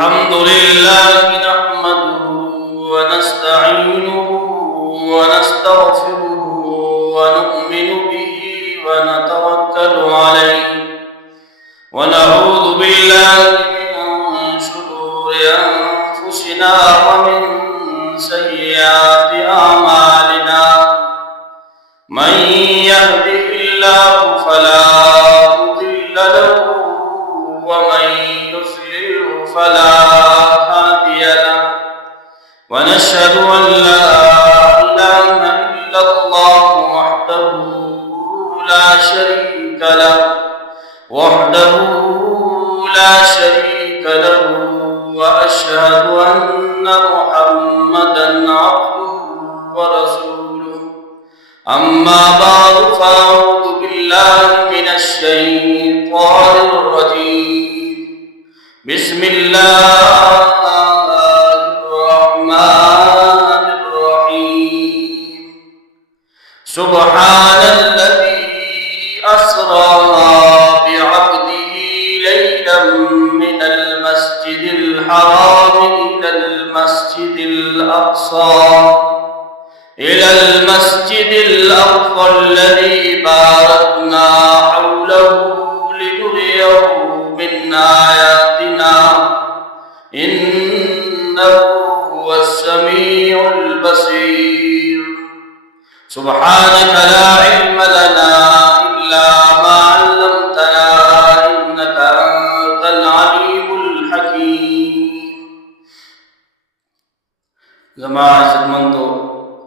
الحمد لله نحمده ونستعينه ونستغفره ونؤمن به ونتوكل عليه ونعوذ بالله من شرور أنفسنا ومن سيئات أعمالنا من يهده الله فلا مضل له ومن يضلل فلا هادي له ونشهد أن لا إله إلا الله وحده لا شريك له وأشهد أن محمدا عبده ورسوله أما بعد فأعوذ بالله من الشيطان الرجيم بسم الله الرحمن الرحيم سبحان الذي أسرى بعبده ليلا من المسجد الحرام إلى المسجد الأقصى الذي باركنا حوله لنريه من آياتنا إنه هو السميع البصير سبحانك لا علم لنا إلا ما علمتنا إنك أنت العليم الحكيم زما عزتمندو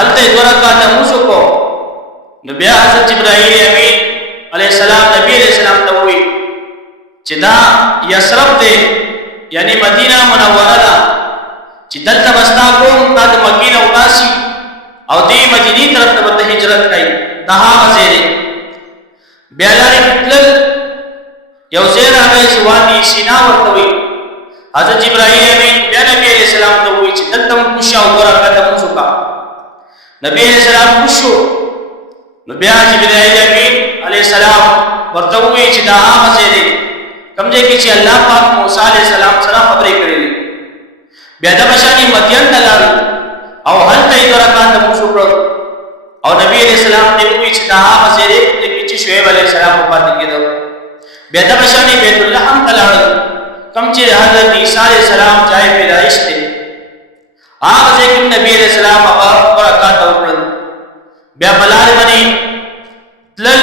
الته دو رکعات موږ کو نو بیا حضرت جبرائیل امین علیہ السلام نبی علیہ السلام ته وی چې دا یثرب دی یعنی مدینه منوره ده چې دلته مستا کوم تا د مکې نه وباسي او دې مدینې طرف ته هجرت کوي دا هغه ځای دی بیا لارې تلل یو ځای راغی چې وادي سینا ورته وی حضرت جبرائیل امین بیا نبی علیہ السلام ته وی چې دلته موږ کوشا او ورکړه موږ کا نبی علیہ السلام کوشو نو بیا جبرائیل امین علیہ السلام ورته وی چې دا هغه ځای دی کوم ځای کې چې الله پاک موسی علیہ السلام سره خبرې کړې بیا د بشانی مدین ته لاړ او هلته یې ورکړه موږ او نبی علیہ السلام ته وی چې دا هغه ځای دی چې شعیب علیہ السلام په پاتې کېدو بیا د بشانی بیت الله هم ته لاړ کوم چې حضرت عیسی علیہ السلام ځای پیدائش دی هغه ځای کې نبی علیہ السلام هغه ورکړه وکړل بیا بلار باندې تلل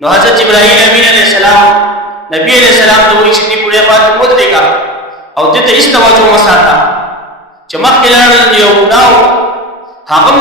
نو حضرت جبرائیل امین علیہ السلام نبی علیہ السلام ته وایي چې دې بډای پاتې مو دیګا او دې ته هیڅ توجه مساته چې مخکې لاړل یو بډاو هغه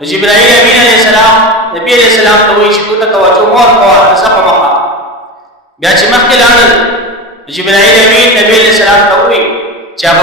نو جبرائیل امین علیہ السلام نبی علیہ السلام ته وایي چې ته توجه مور کوه صفه مخه بیا چې مخکې لاړل جبرائیل امین نبی علیہ السلام ته وایي چې هغه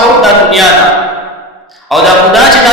کوو دا دنیا ده او دا بډا چې دا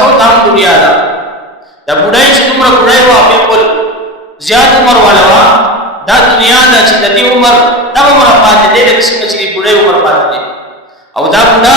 کوو دا دنیا ده دا بډای چې عمر بډای و بالکل زیات عمر والا و دا دنیا ده چې د دې عمر دا عمر پاتې دی د څنګه چې بډای عمر پاتې دی او دا بډا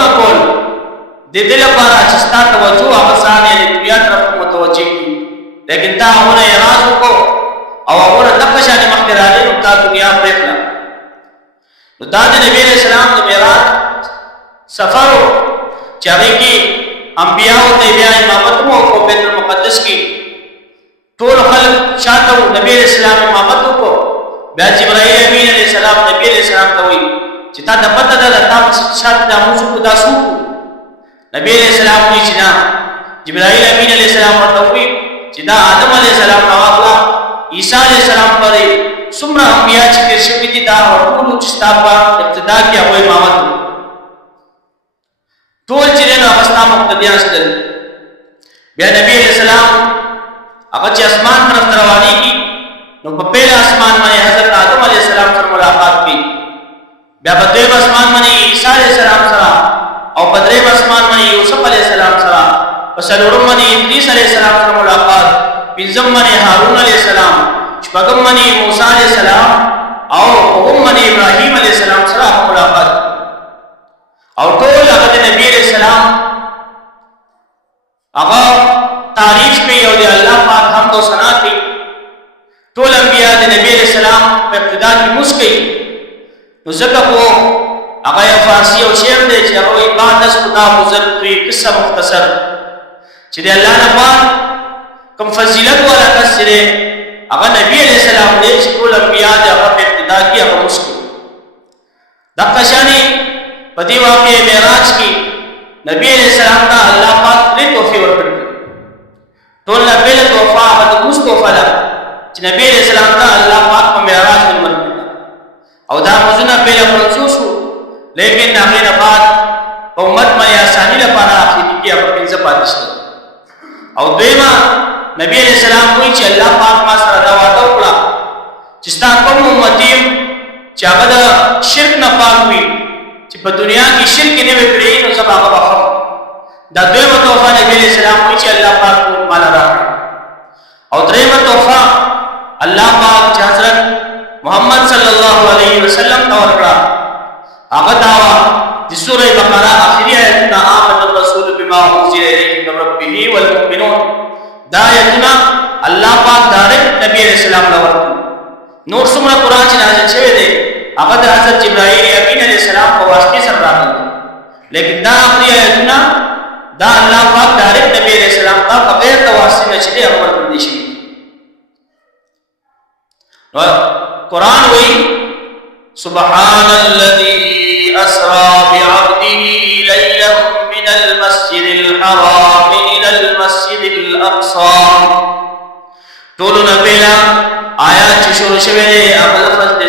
نه کول د دې لپاره چې ستاسو توجه هغه ځانې د دنیا طرف متوجه کی لیکن تا هغه اعتراض وکړو او هغه د پښانه مخکې راځي نو تا دنیا پرېږده نو دا د نبی علیہ السلام د معراج سفر چې هغه کې انبیاء او بیا امامت مو کو بیت المقدس کې ټول خلک شاته نبی علیہ السلام امامت کو بیا جبرائیل امین علیہ السلام نبی علیہ السلام ته وایي چې تا د پته ده تاسو شاته د موږ کو تاسو نبی علیہ السلام وایي چې نه جبرائیل امین علیہ السلام ورته وایي چې دا آدم علیہ السلام نو واخلا عیسی علیہ السلام پرې څومره انبیاء چې تیر شوي دي دا ټول چې ستاسو ابتدا کې هغه امامت ټول چې نه اوستا مقتدیان ستل بیا نبی علیہ السلام هغه چې اسمان طرف روانېږي نو په پیل اسمان باندې حضرت آدم علیہ السلام سره ملاقات کوي بیا په دویم اسمان باندې عیسی علیہ السلام سره او په دریم اسمان باندې یوسف علیہ السلام سره په څلورم باندې ادریس علیہ السلام سره ملاقات پنځم باندې هارون علیہ السلام شپږم باندې موسی علیہ السلام او اوم باندې ابراهیم علیہ السلام سره ملاقات او ټول هغه نبی علیہ السلام هغه تعریف کوي او دی الله پاک حمد او ثنا کوي ټول انبیاء د نبی علیہ السلام په ابتدا کې مسکی نو ځکه کو هغه فارسی او شعر دی چې هغه عبادت خدا مزل کوي قصه مختصر چې دی الله نه پاک کوم فضیلت والا کس دی هغه نبی علیہ السلام دی چې ټول انبیاء د هغه په ابتدا کې هغه مسکی د قشانی په دی واقعې معراج کې نبی علیہ السلام ته الله پاک دې توفیق ورکړي ټول نه بیل توفا هغه مصطفی ده چې نبی علیہ السلام ته الله پاک په معراج کې ورکړي او دا موزونه بیل پرڅوسو لیکن هغه نه بعد امت مې آسانی لپاره اخیری کې هغه پنځه پاتې او دیمه نبی علیہ السلام کوئی چې الله پاک ما سره دا وعده وکړه چې ستاسو کوم امتیم چې هغه د شرک نه پاک وي چې په دنیا کې شرک نه وکړي نو سبا هغه بخښه دا دویمه توفه نبی علیہ السلام کوئی چې الله پاک مال راکړي او دریمه توفه الله پاک چې حضرت محمد صلی الله علیه وسلم ته ورکړه هغه داوا د سوره بقره اخري آیت ته آمن الرسول بما انزل الیه من ربه والمؤمنون دا آیتونه الله پاک ډایرکټ نبی علیہ السلام له ورکړه نور څومره قران چې نازل شوی دی هغه د حضرت جبرائیل امین علیہ السلام په واسطه سره راغلی لیکن دا اخري آیتونه دا الله پاک ډایرکټ نبی علیہ السلام ته بغیر د واسطه نه چې هغه ورکړي شي قرآن وی سبحان الذي اسرا بعبده ليلا من المسجد الحرام الى المسجد الاقصى ټولنا پیلا آیات چې شروع شوه دی هغه لفظ دی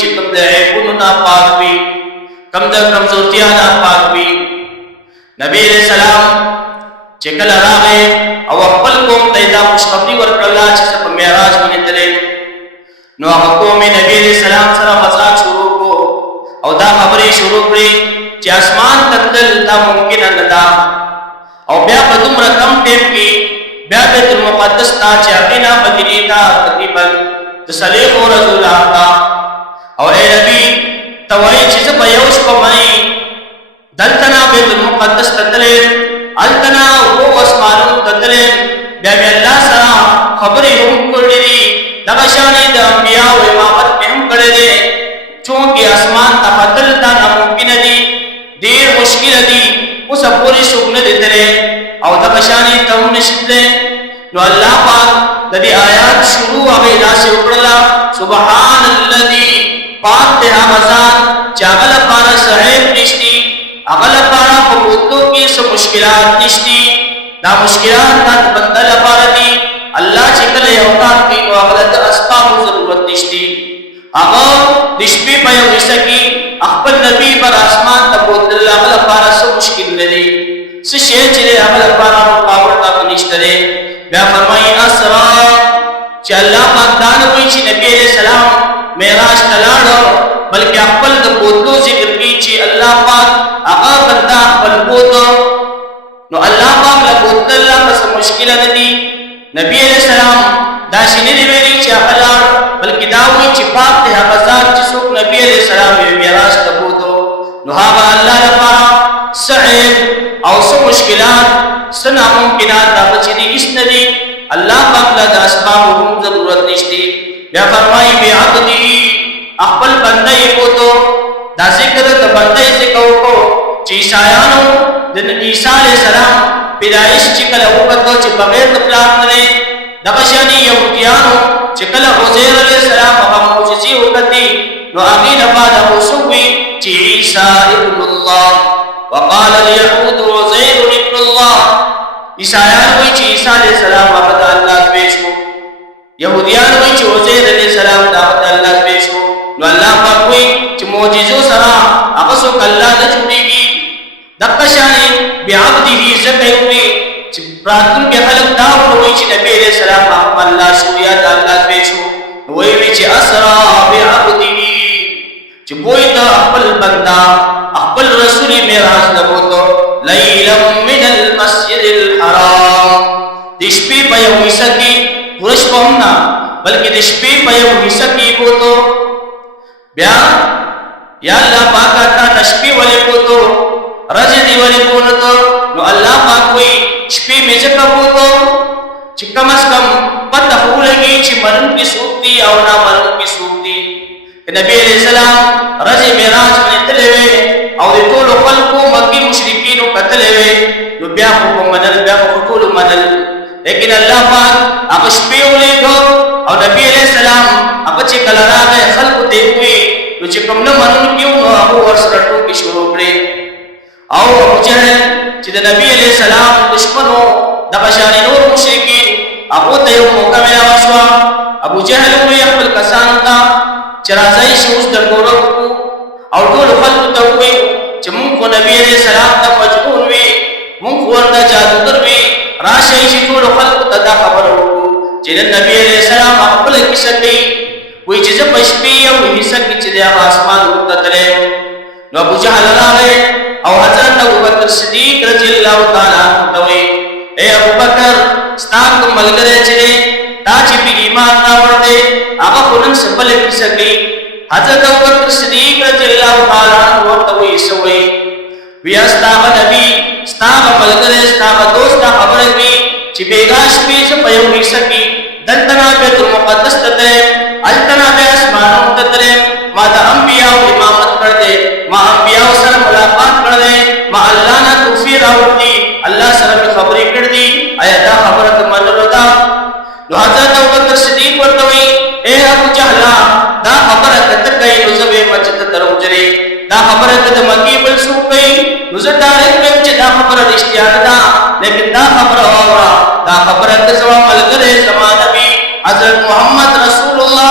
چې کوم د عیبونو نه پاک وي، کوم د کمزورتیا نه پاک وي. نبی علیہ السلام چې کله راغی او خپل قوم ته دا خوشخبري ورکړله چې په معراج باندې تللی، نو هغه قوم نبی علیہ السلام سره مذاق شروع کو او دا خبرې شروع کړې چې اسمان ته تلل دا ممکن نه ده، او بیا په دومره کم ټیم کې بیا بیت المقدس ته چې هغې نه مدینې ته تقریبا د څلېښتو ورځو لار ده. او ای نبي ته وایي چې زه په یو شپه باندې دلته نه بیت المقدس ته تللی، هلته نه اوو اسمانونو ته تللی، بیا مې الله سره خبرې هم کړې دي، دغه شانې د انبیاو امامت مې هم کړی دی. چونکې اسمان ته ختل دا ناممکنه دي، ډېر مشکله دي، اوسه پورې څوک نه دی تللی او دغه شانې ته هم نشي تللی. نو الله پاک د دې آیات شروع هغې داسې وکړله، سبحان الذي پاک دی هغه ذات چې هغه لپاره څه عیب نشتي، هغه لپاره په بوتلو کې څه مشکلات نشتي. دا مشکلات دا د بنده لپاره دي. الله چې کله یو کار کوي نو هغه د اسبابو ضرورت نشتي. هغه د شپې په یو حصه کې خپل نبي پر اسمان ته بوتل، هغه لپاره څه مشکل نه دی، څه شی چې دی هغه لپاره رکاوټ هغه نشته دی. بیا فرمایي اسرا چې الله پاک دا نه وایي چې نبي علیہ السلام معراج ته لاړ، بلکې خپل د بوتلو ذکر کوي چې الله پاک هغه بنده خپل بوتو، نو الله پاک له بوتل هغه څه مشکله نه دي. نبی علیہ السلام داسې نه دی ویلي چې هغه لاړ، بلکې دا وایي چې پاک دی هغه ذات چې څوک نبی علیہ السلام یې معراج ته بوتو، نو هغه الله لپاره څه عیب او څه مشکلات څه ناممکنات هغه چې دي هېڅ نه دي. الله پاک له د اسبابو هم ضرورت نشته. بیا فرمایي بعبده خپل بنده یې بوتو. دا ذکر د بنده یې ذکر وکړو چې عیسایانو د عیسی علیه السلام پیدایش چې کله وکړو چې بغیر د پلار نه دی، دغه شانې یهودیانو چې کله عزیر علیه السلام هغه معجزې وکړې نو هغې نه بعد هغه څه ووي چې عیسی ابن الله وقال اليهود عزیر ابن الله. عیسایان وایي چې عیسی علیه السلام هغه د الله زوی شو، یهودیان وایي چې عزیر علیه السلام هغه د الله زوی شو. نو الله پاک وایي چې معجزو سره هغه څوک الله نه جوړېږي. دغه شانې بعبده ځکه یې وایي چې راتلونکي خلک دا وایي چې نبي علیه السلام هغه الله شو یا د الله زوی شو. نو وایي چې اسرا بعبده چې بوی د خپل بنده خپل رسول معراج ته بوتو، لیلا من المسجد الحرام، د شپې په یو حصه کې، پوره شپه هم نه بلکې د شپې په یو حصه کې بوتو. بیا یا الله پاکه تا د شپې ولې بوتو، ورځې دې ولې بوتو؟ نو الله پاک وایي شپې مې ځکه بوتو چې کم از کم پته خو ولګي چې منونکي څوک دي او نامنونکي څوک دي. نبی علیہ السلام ورځې معراج باندې تللی وی او د ټولو خلکو مکي مشرکینو کتلی وی، نو بیا خو منل، بیا خو ټولو منل، لیکن الله پاک هغه شپې ولېږه او نبی علیہ السلام هغه چې کله راغی خلکو ته یې وویل، نو چې کوم نه منونکي وو نو هغه ورسره ټوکې شروع کړې. او ابوجهل چې د نبی علیہ السلام دشمن و، دغه شانې نور مشرکین، هغو ته یو موقع میلاوه شوه. ابوجهل وویل خپل کسانو ته چې راځئ چې اوس درګوره وکړو، او ټولو خلکو ته وویل چې مونږ خو نبي علیہ السلام ته مجبور وي، مونږ خو ورته جادوګر وي، راشئ چې ټولو خلکو ته دا خبره وکړو چې نن نبي علیہ السلام خپله کیسه کوي، وایي چې زه په شپې یو حصه کې چې دی هغه اسمان ورته تللی. نو ابوجهل راغی او حضرت ابوبکر صدیق رضی الله تعالی عنه ته وایي ای ابوبکر ستا کوم ملګری چې دی دا چې په ایمان راوړ دی هغه خو نن څه بله کیسه کوي. حضرت ابوبکر صدیق رضی الله تعالی عنه ورته وایي څه وایي؟ ویا ستا به نبي ستا به ملګری ستا به دوست دا خبره کوي چې بېګا شپې زه په یو حصه کې دلته نه بیت المقدس ته تللی، هلته نه بیا اسمانونو ته تللی، ما د انبیاو امامت کړی دی، ما انبیاو سره ملاقات کړی دی، ما الله نه توفیق راوړي، الله سره مې خبرې کړې دي، آیا دا خبره د منلو ده؟ نو حضرت ابوبکر صدیق ورته وایي ای ابوجهله دا خبره که ته کوې نو زه به یې چې ته دروغجنې، دا خبره که د مکې بل څوک کوي نو زه ډایرکټ وایم چې دا خبره رښتیا نه ده، لیکن دا خبره واوره، دا خبره که زما ملګری زما نبي حضرت محمد رسول الله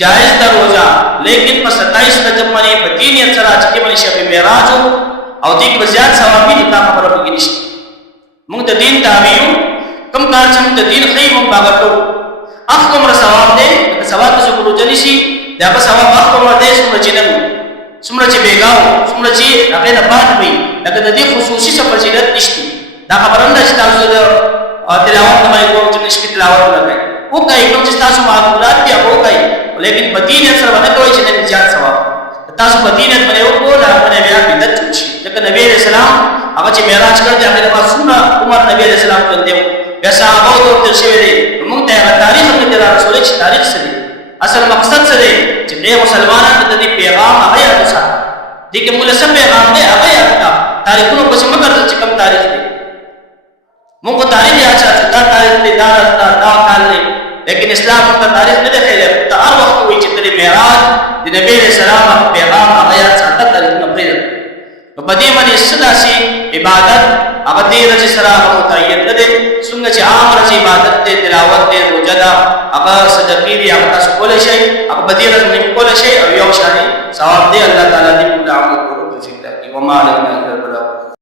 جائز د روزه لیکن په 27 رجب باندې په دین یې سره چې باندې شب معراج او دې کې زیات ثواب دي دا خبره پکې نشته موږ د دین تابعو کوم کار چې موږ د دین خې موږ باغټو اخکم را ثواب دی ثواب څه روزه نشي دا په ثواب اخکم را دی څومره چې نن څومره چې بیګاو څومره چې هغه نه پات وي لکه د دې خصوصي څه فضیلت نشته دا خبره نه چې تاسو د تلاوت نه کوم چې نشي تلاوت نه کوي او کوي کوم چې تاسو معقولات دی او کوي لیکن بدینت سره باندې کوي چې نه زیات ثواب تاسو بدینت باندې وکړو دا باندې بیا بدعت شي ځکه نبی رسول الله هغه چې معراج کړ دې هغه په سنت عمر نبی رسول الله ته دیو بیا صحابه ته تر شوی دی موږ ته هغه تاریخ کې د رسول چې تاریخ څه دی اصل مقصد څه دی چې دې مسلمانانو ته دې پیغام هغه یاد وساتي دې کې موږ سم پیغام دی هغه یاد کا تاریخونو په سم کړل چې کوم تاریخ دی موږ تاریخ یاد ساتو دا تاریخ دی دا کال دی لیکن اسلام ته تاریخ نه دی خیر ته هر وخت وایي چې د معراج د نبی رسول الله پیغام هغه یاد ساتل تاریخ نه پرې په دې باندې سلاسي عبادت هغه دې رځ سره متعین نه دي څنګه چې عام رځ عبادت دې تلاوت دې روزه دا هغه صدقې دې هغه تاسو کولای شئ هغه په دې رځ نه کولای شئ او یو شان ثواب دې الله تعالی دې موږ عمل کوو په ذکر کې وما علينا الا البلاغ